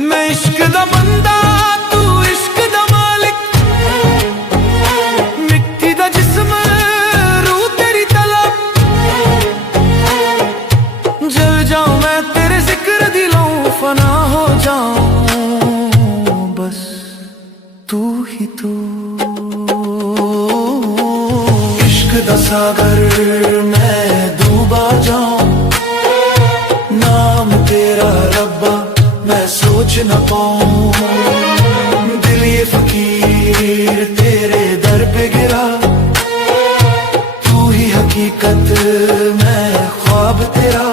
मैं इश्क दा बंदा तू इश्क दा मालिक, मिट्टी दा जिस्म रूह तेरी तलब। जल जाऊं मैं तेरे जिक्र दिलों फना हो जाऊं, बस तू ही तू। इश्क दा सागर मैं डूबा जाऊं, नाम तेरा रब्बा मैं सोच न पाऊं। दिल ये फकीर तेरे दर पे गिरा, तू ही हकीकत मैं ख्वाब तेरा।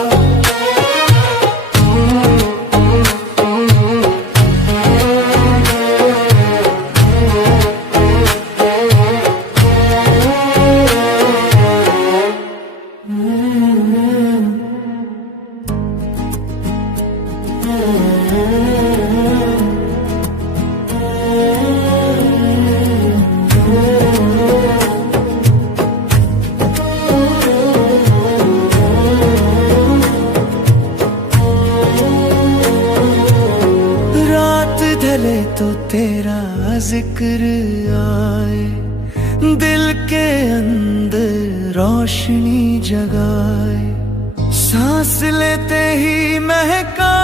ढले तो तेरा जिक्र आए, दिल के अंदर रोशनी जगाए। सांस लेते ही महका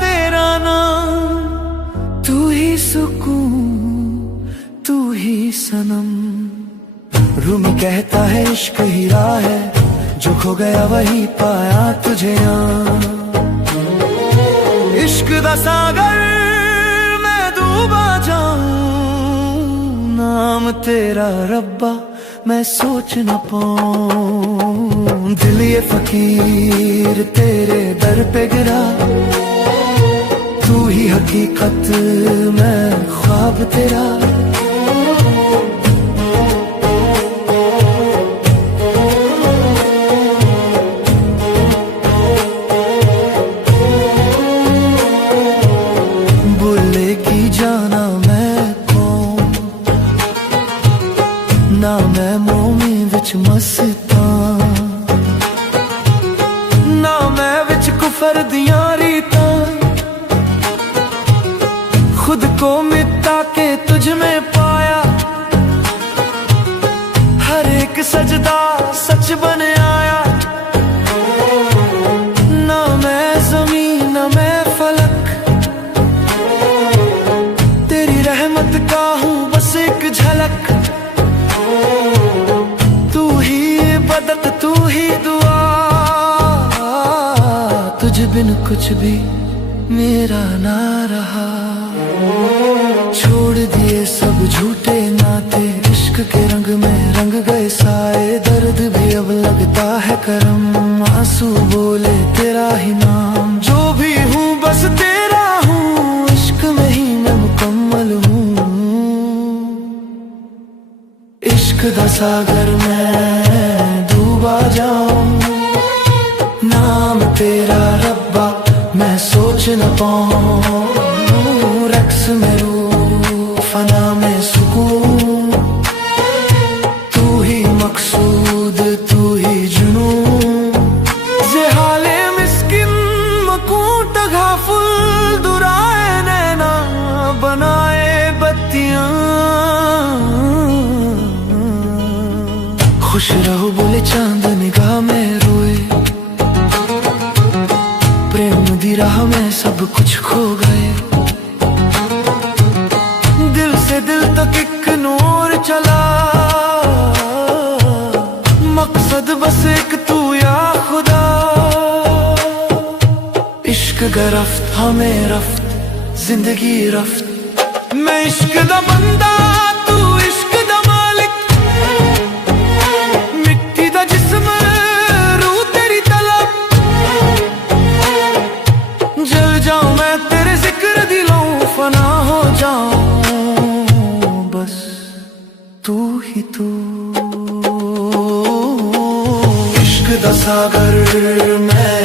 तेरा नाम, तू ही सुकून तू ही सनम। रूमी कहता है इश्क हीरा है, जो खो गया वही पाया तुझे यहाँ। इश्क दा सागर डूबा जाऊं, नाम तेरा रब्बा मैं सोच न पाऊं। दिल ये फकीर तेरे दर पे गिरा, तू ही हकीकत मैं ख्वाब तेरा। जाना मैं कौन ना, मैं मोमी विच मस्तां ना, मैं विच कुफर दियां रीतां। खुद को मिटा के तुझ में पाया, हर एक सजदा सच बन आया। ना मैं ज़मीन ना मैं फलक, रहमत का हूँ बस एक झलक। तू ही इबादत तू ही दुआ, तुझ बिन कुछ भी मेरा ना रहा। छोड़ दिए सब झूठे नाते, इश्क के रंग में रंग गए साए। दर्द भी अब लगता है करम, आंसू बोले तेरा ही नाम। जो भी हूँ बस तेरा हूँ, इश्क में ही मैं मुकम्मल हूँ। इश्क दा सागर मैं डूबा जाऊं, नाम तेरा रब्बा मैं सोच न पाऊं। रक्स में रूह फना में सुकून, तू ही मकसूद तू ही जुनून। ज़हाले मिस्किन मकूट गाफुल, दुराए नैना बनाए बत्तियां। खुश रहो बोले चांद निगाह में रोए, प्रेम दी राह में सब कुछ खो गए। दिल से दिल तक एक नूर चला, मकसद बस एक तू या खुदा। इश्क गरफ्त हमें रफ्त जिंदगी रफ्त, मैं इश्क दा बंदा तू इश्क दा मालिक। मिट्टी दा जिस्म रूह तेरी तलब, जल जाऊं मैं तेरे जिक्र दिलों फना हो जाऊं, बस तू ही तू। इश्क दा सागर मैं